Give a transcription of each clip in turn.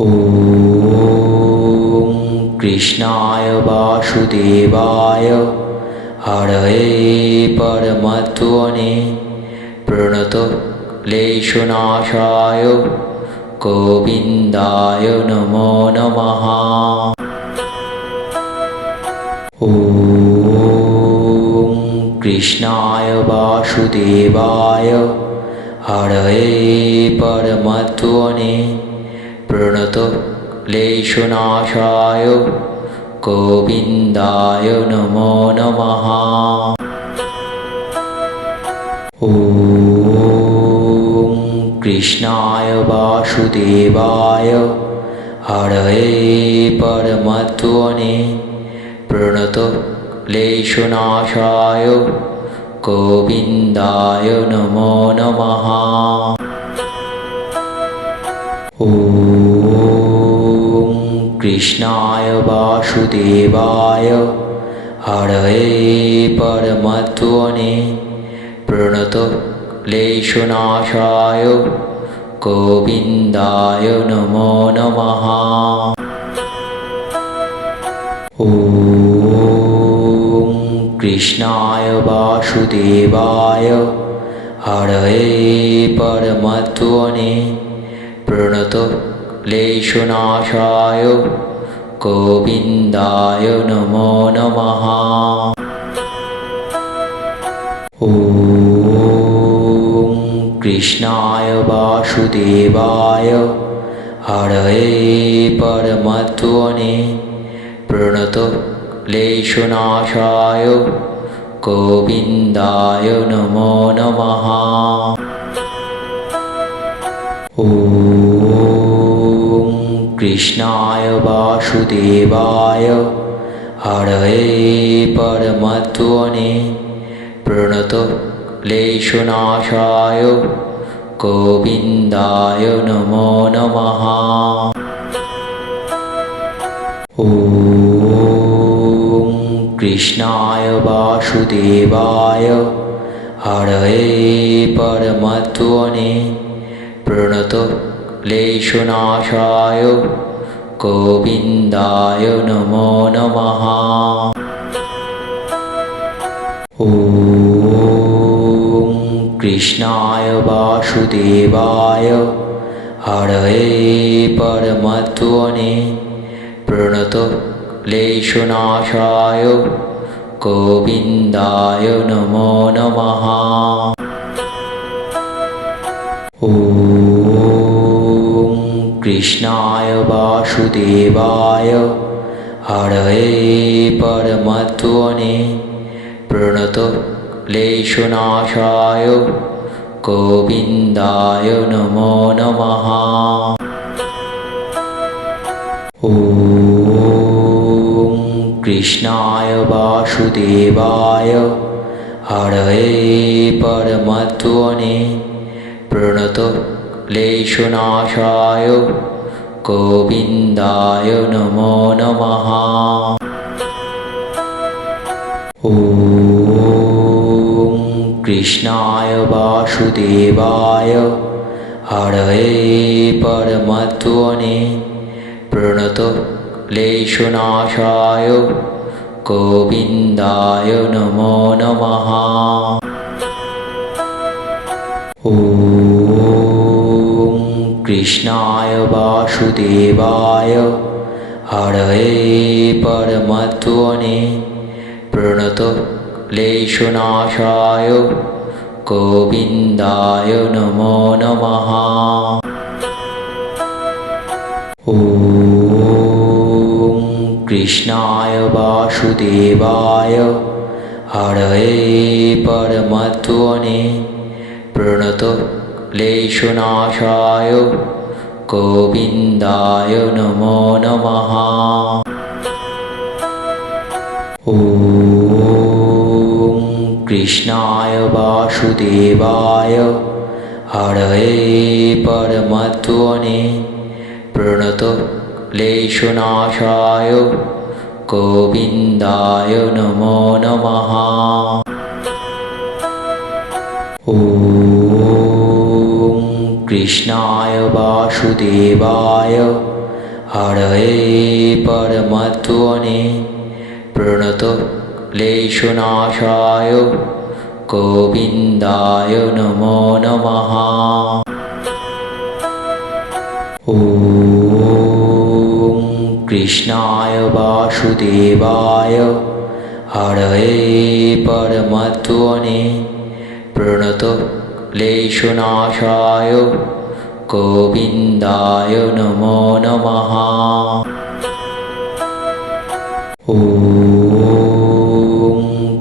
ॐ कृष्णाय वासुदेवाय हरये परमात्मने प्रणतक्लेशनाशाय गोविन्दाय नमो नमः। ॐ कृष्णाय वासुदेवाय हरये परमात्मने प्रणतक्लेशनाशाय गोविन्दाय नमो नमः। ॐ कृष्णाय वासुदेवाय हरये परमात्मने प्रणतक्लेशनाशाय गोविन्दाय नमो नमः। ॐ कृष्णाय वासुदेवाय हरये परमात्मने प्रणतक्लेशनाशाय गोविन्दाय नमो नमः। ॐ कृष्णाय वासुदेवाय हरये परमात्मने प्रणतक्लेशनाशाय गोविन्दाय नमो नमः। ॐ कृष्णाय वासुदेवाय हरये परमात्मने प्रणतक्लेशनाशाय गोविन्दाय नमो नमः। ॐ कृष्णाय वासुदेवाय हरये परमात्मने प्रणतक्लेशनाशाय गोविन्दाय नमो नमः। ॐ कृष्णाय वासुदेवाय हरये परमात्मने प्रणतक्लेशनाशाय गोविन्दाय नमो नमः। ॐ कृष्णाय वासुदेवाय हरये परमात्मने प्रणतक्लेशनाशाय गोविन्दाय नमो नमः। ॐ कृष्णाय वासुदेवाय हरये परमात्मने प्रणतक्लेशनाशाय गोविन्दाय नमो नमः। ॐ कृष्णाय वासुदेवाय हरये परमात्मने प्रणतक्लेशनाशाय गोविन्दाय नमो नमः। ॐ कृष्णाय वासुदेवाय हरये परमात्मने प्रणतक्लेशनाशाय गोविन्दाय नमो नमः। ॐ कृष्णाय वासुदेवाय हरये परमात्मने प्रणतक्लेशनाशाय गोविन्दाय नमो नमः। ॐ कृष्णाय वासुदेवाय हरये परमात्मने प्रणतक्लेशनाशाय गोविन्दाय नमो नमः। ॐ कृष्णाय वासुदेवाय हरये परमात्मने प्रणतक्लेशनाशाय गोविन्दाय नमो नमः। ॐ कृष्णाय वासुदेवाय হরয়ে পরমাত্মনে প্রণতক্লেশনাশায় গোবিন্দায় নমো নমঃ। ওম কৃষ্ণায় বাসুদেবায় হরয়ে পরমাত্মনে প্রণতক্লেশনাশায় গোবিন্দায় নমো নমঃ। ওম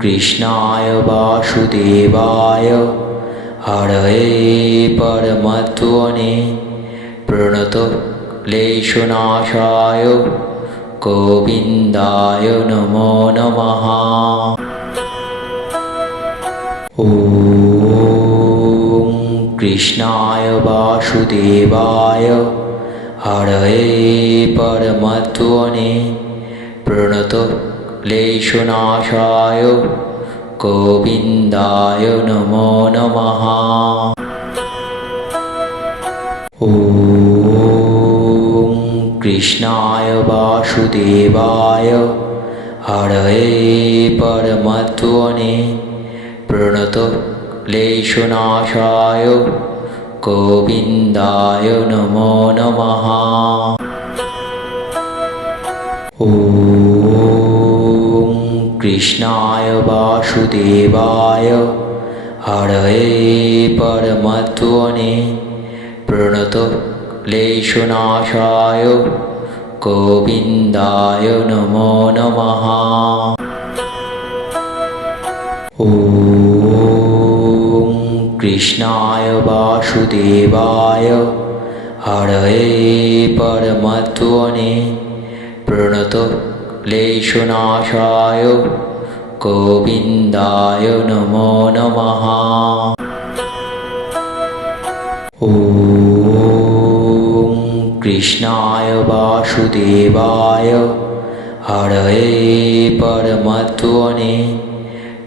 কৃষ্ণায় বাসুদেবায় হরয়ে পরমাত্মনে প্রণতক্লেশনাশায় গোবিন্দায় নমো নমঃ। ওম কৃষ্ণায় বাসুদেবায় হরয়ে পরমাত্মনে প্রণতক্লেশনাশায় গোবিন্দায় নমো নমঃ। ওম কৃষ্ণায় বাসুদেবায় হরয়ে পরমাত্মনে প্রণতক্লেশনাশায় গোবিন্দায় নমো নমঃ। ওম কৃষ্ণায় বাসুদেবায় হরয়ে পরমাত্মনে প্রণতক্লেশনাশায় গোবিন্দায় নমো নমঃ। ওম কৃষ্ণায় বাসুদেবায় হরয়ে পরমাত্মনে প্রণতক্লেশনাশায় গোবিন্দায় নমো নমঃ। ওম কৃষ্ণায় বাসুদেবায় হরয়ে পরমাত্মনে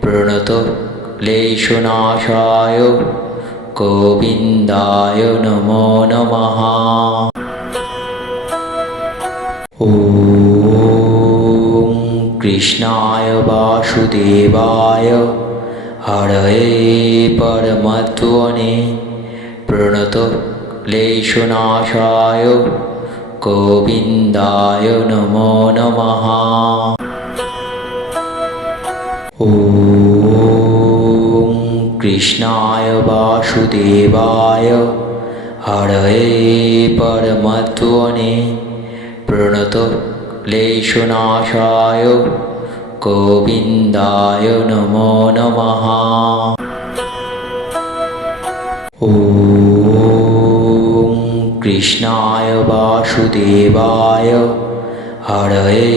প্রণতক্লেশনাশায় গোবিন্দায় নমো নমঃ। ওম কৃষ্ণায় বাসুদেবায় হরয়ে পরমাত্মনে প্রণতক্লেশনাশায় গোবিন্দায় নমো নমঃ। ওম কৃষ্ণায় বাসুদেবায় হরয়ে পরমাত্মনে প্রণতক্লেশনাশায় গোবিন্দায় নমো নমঃ। ওম কৃষ্ণায় বাসুদেবায় হরয়ে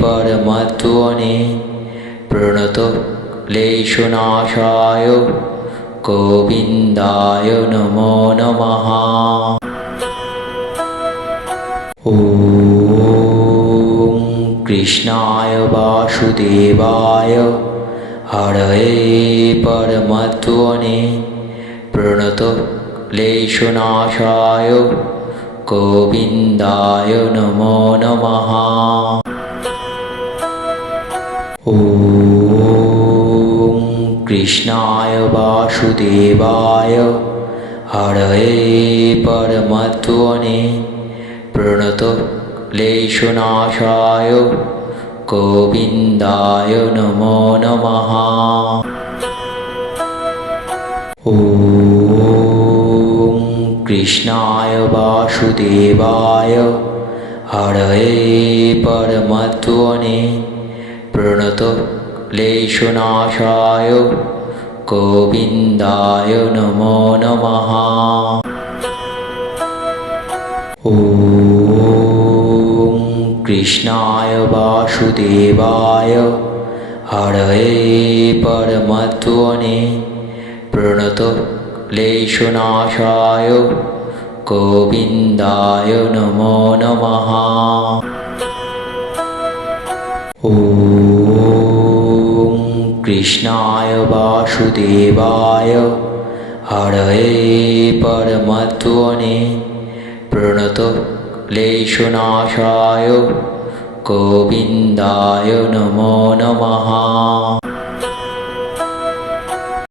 পরমাত্মনে প্রণতক্লেশনাশায় গোবিন্দায় নমো নমঃ। ওম কৃষ্ণায় বাসুদেবায় হরয়ে পরমাত্মনে প্রণতক্লেশনাশায় গোবিন্দায় নমো নমঃ। ওম কৃষ্ণায় বাসুদেবায় হরয়ে পরমাত্মনে প্রণতক্লেশনাশায় গোবিন্দায় নমো নমঃ। ওম কৃষ্ণায় বাসুদেবায় হরয়ে পরমাত্মনে প্রণতক্লেশনাশায় গোবিন্দায় নমো নমঃ। ওম কৃষ্ণায় বাসুদেবায় হরয়ে পরমাত্মনে প্রণতক্লেশনাশায় গোবিন্দায় নমো নমঃ। ওম কৃষ্ণায় বাসুদেবায় হরয়ে পরমাত্মনে প্রণতক্লেশনাশায় ক্লেশনাশায় গোবিন্দায় নমো নমঃ।